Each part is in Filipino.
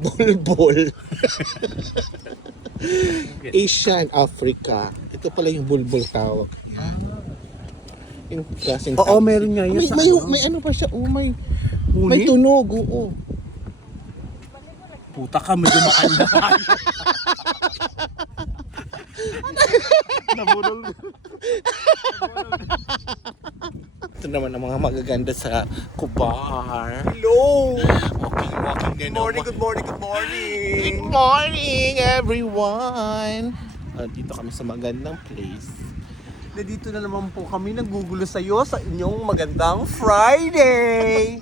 Bulbul. Asian Africa. Ito pala yung bulbul tawag. Yung klaseng Oo, meron nga yan. May ano pa siya. May tunog. Oo. Puta ka, medyo makandahan. Nabulol. Ito naman ang mga magaganda sa Kubar. Hello! Walking din. Good morning. Good morning, everyone! Dito kami sa magandang place. Dito na naman po kami nagugulo sa iyo sa inyong magandang Friday!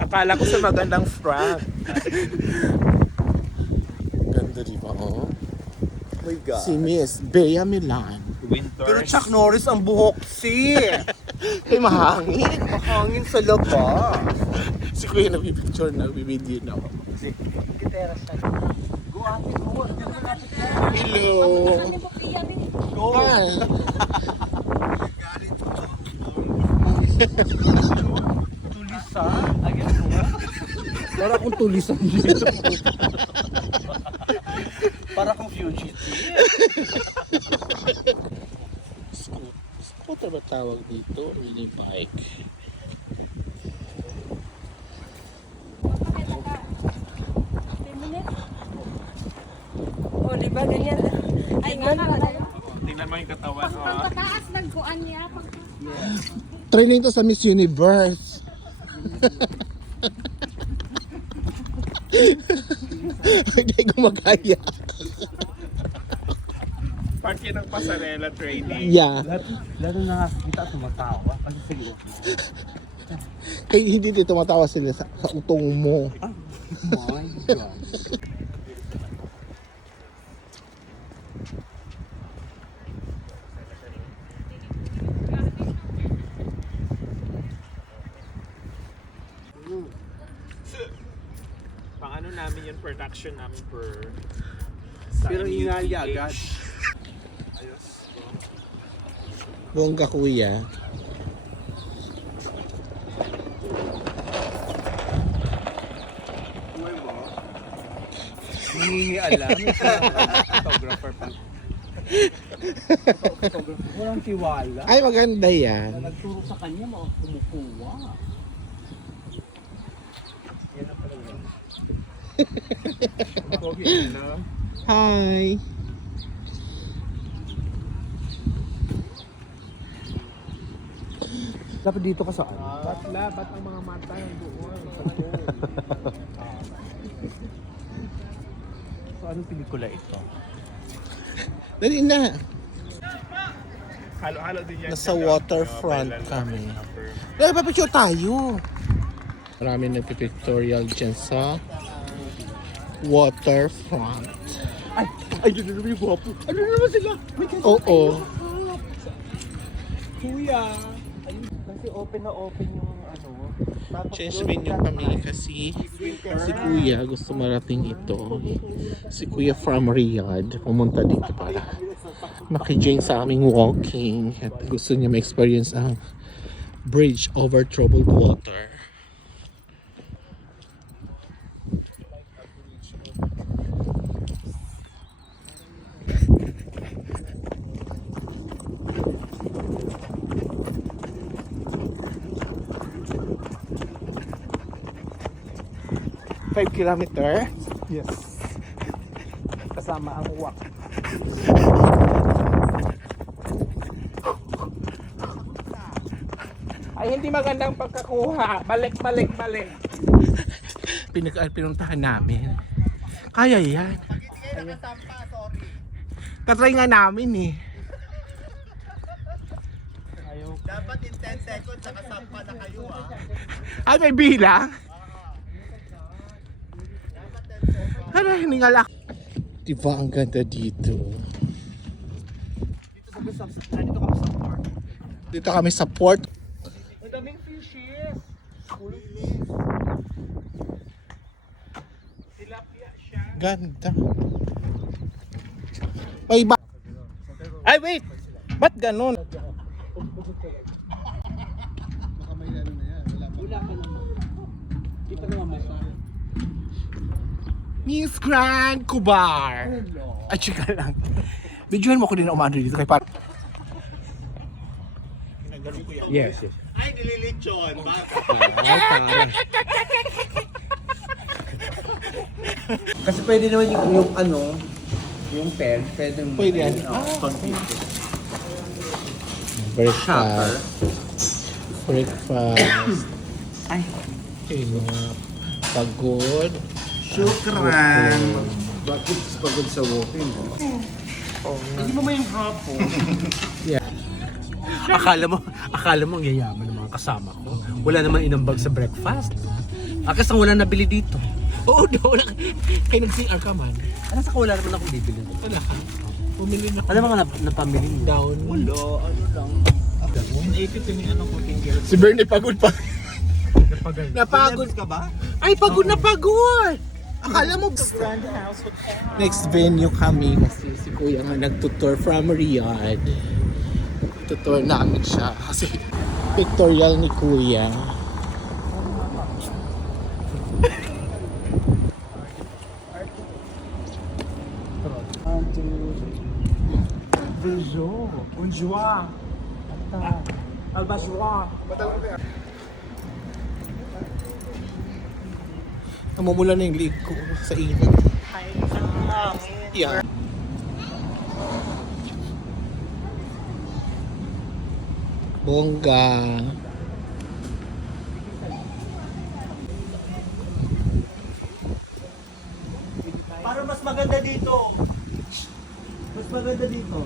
Akala ko sa magandang Frank. Ganda di ba, oh? Oh my God. Si Miss Bea Milan. Pero Chuck Norris ang buhok si. Kay mahangin. Mahangin sa labas. Si Kuya nagpipicture na, nagbibideo na ako. Gitera siya. Go ate, go. Hello! Go. Hi! Tulisa. Again mo. Para kung tulisan dito. Para kung fugitive. Scooter ba tawag dito? Mini bike. O, diba ganyan? Ay, nga na. Tingnan mo yung katawan. Pagkataas ng kuan niya. Training to sa Miss Universe. Hindi gumagaya. Part yan ng pasarela training. Yeah. Lalo na nakakita tumatawa. Kasi seryoso. Kaya hindi dito tumatawa sila sa utong mo. My God. Pang ano namin yung production namin per Pero ingali agad. Bongga kuya. Buhay mo. Nangingialam. Photographer pa. Photographer. Walang tiwala. Ay, maganda yan. Na nagturo sa kanya, kumukuha. Yan ang pala yun. Pogi, ano? Hi! Dapat dito ka saan? ba't ang mga mata yung doon? So, anong pelikula ito? Dali na. Halo-halo din yan. Nasa waterfront kami. Dali, papicture tayo. Marami nagpipictorial dyan sa waterfront. Ay, yun na naman yung guwapo. Ano na naman sila? Oo. Kuya. Kasi open na open yung ano. Change venue kami kasi si Kuya gusto marating ito. Si Kuya from Riyadh pumunta dito para maki-join sa aming walking at gusto niya ma-experience ang bridge over troubled water. Kilometer. Yes. Kasama ang walk. Ay, hindi magandang pagkakuha. Balik. Pinuntahan namin. Kaya yan. Tatry nga namin eh. Dapat in 10 seconds nakasampa na kayo Ay, may bilang? Ano, hiningal ako. Diba ang ganda dito? Dito kami sa park. Dito kami sa port. Ang daming fishes. Tilapia siya. Ganda. Ay, Ay, wait! Ba't ganon? Wala ka naman. Kita naman masaya. Miss Grand Kubar. Ay, chika lang. Videohan mo ko din na umano dito kay Pat. Yes, yes. Ay, nililitsyon. Baka. Kasi pwede naman yung ano, yung pen, Pwede yan. Shopper. Breakfast. Ay. Enough. Pagod. Shukran. Bakit pagod sa walking? Hindi mo may hapon. Akala mo ang yayaman ng mga kasama ko. Wala naman inambag sa breakfast. Akas ang wala nabili dito. Oo, wala. Kayo nag-CR ka man. Ano sa wala naman akong bibili. Wala ka. Bumili na Ano mga napamili mo? down. Wala, ano lang. 180 yung ano cooking girl. Si Bernie pagod pa. Napagod ka ba? Ay, pagod na pagod! Akala mo next venue kami kasi si Kuya nga nagtutour from Riyadh. Tutor namin siya kasi pictorial ni Kuya. Bonjour. Bonjour. Albaswa. Namumula na yung liig ko sa init. Yeah. Bongga. Parang mas maganda dito. Mas maganda dito.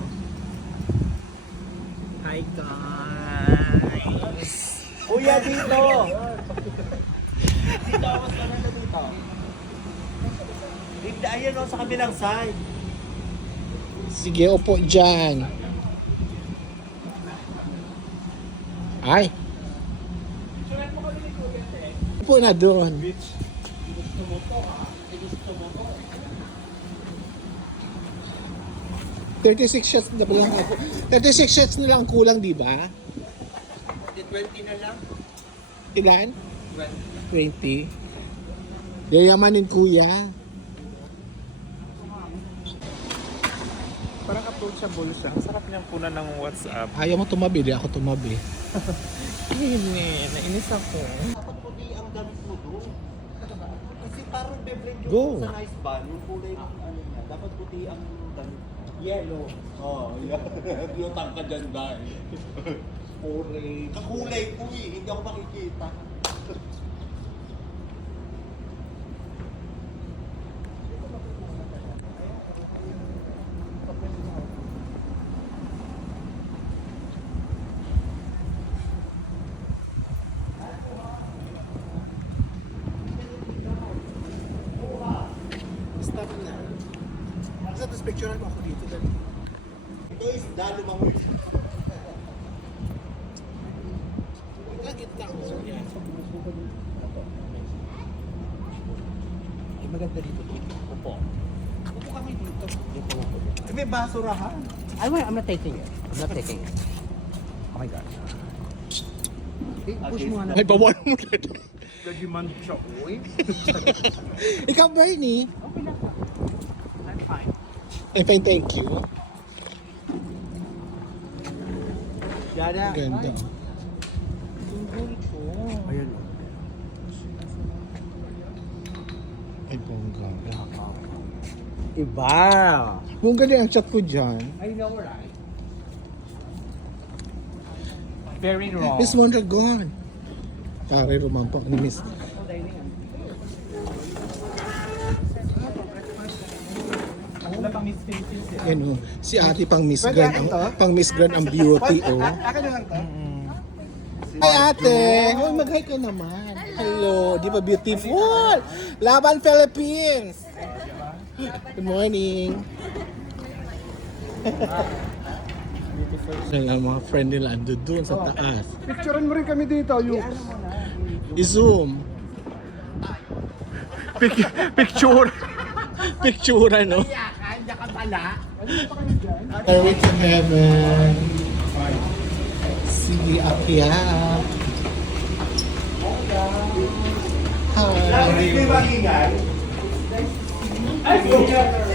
Hi guys! Kuya, dito! Dito, mas maganda dito. Dito, ayun o, sa kabilang side. Sige, upo dyan. Ay. Upo na doon. 36 shots na lang ako. 36 shots na lang kulang, di ba? 20 na lang. Ilan? 20. Yayamanin kuya. Parang approachable siya. Ang sarap niyang punan ng WhatsApp. Ayaw mo tumabi, di ako tumabi. Nainis ako. Dapat puti ang damit mo doon. Kasi parang beverage Go. yung sa nice ban, yung kulay ng ano niya. Dapat puti ang damit. Yellow. Oh, yeah. Lutang ka dyan dahil. Orange. Kakulay ko eh. Hindi ako makikita. Stop na. Basta tapos picturean mo ako dito. Dali. Ito is lumangoy. Gitna ko. Yan. Maganda dito. Upo. Upo kami dito. May basurahan. I'm not taking it. I'm not taking it. Oh my God. Push mo nga na. Ay, bawal mo dito. Gagiman siya. Uy. Ikaw, Bernie. Okay lang. I'm fine. I'm fine, thank you. Yada. Ganda. Ayan. Ay, bongga. Iba. Bongga din ang chat ko dyan. I know, right? Very wrong. Miss Mondragon. Pare, rumampak ni Miss. Wala pang Miss Philippines eh. Yan o. Si ate pang Miss Grand. Pang Miss Grand ang beauty o. Akin na lang to. Ay ate! Hoy, mag-hi ka naman. Hello, di ba beautiful? Laban Philippines! Good morning. Ang mga friend nila ando doon sa taas. Picturean mo rin kami dito. Yung... I-zoom. Picture! Picture ano? Kanya ka pala. Stairway to Heaven. Sige, akyat. Hi. Hindi ba ingay? Ay,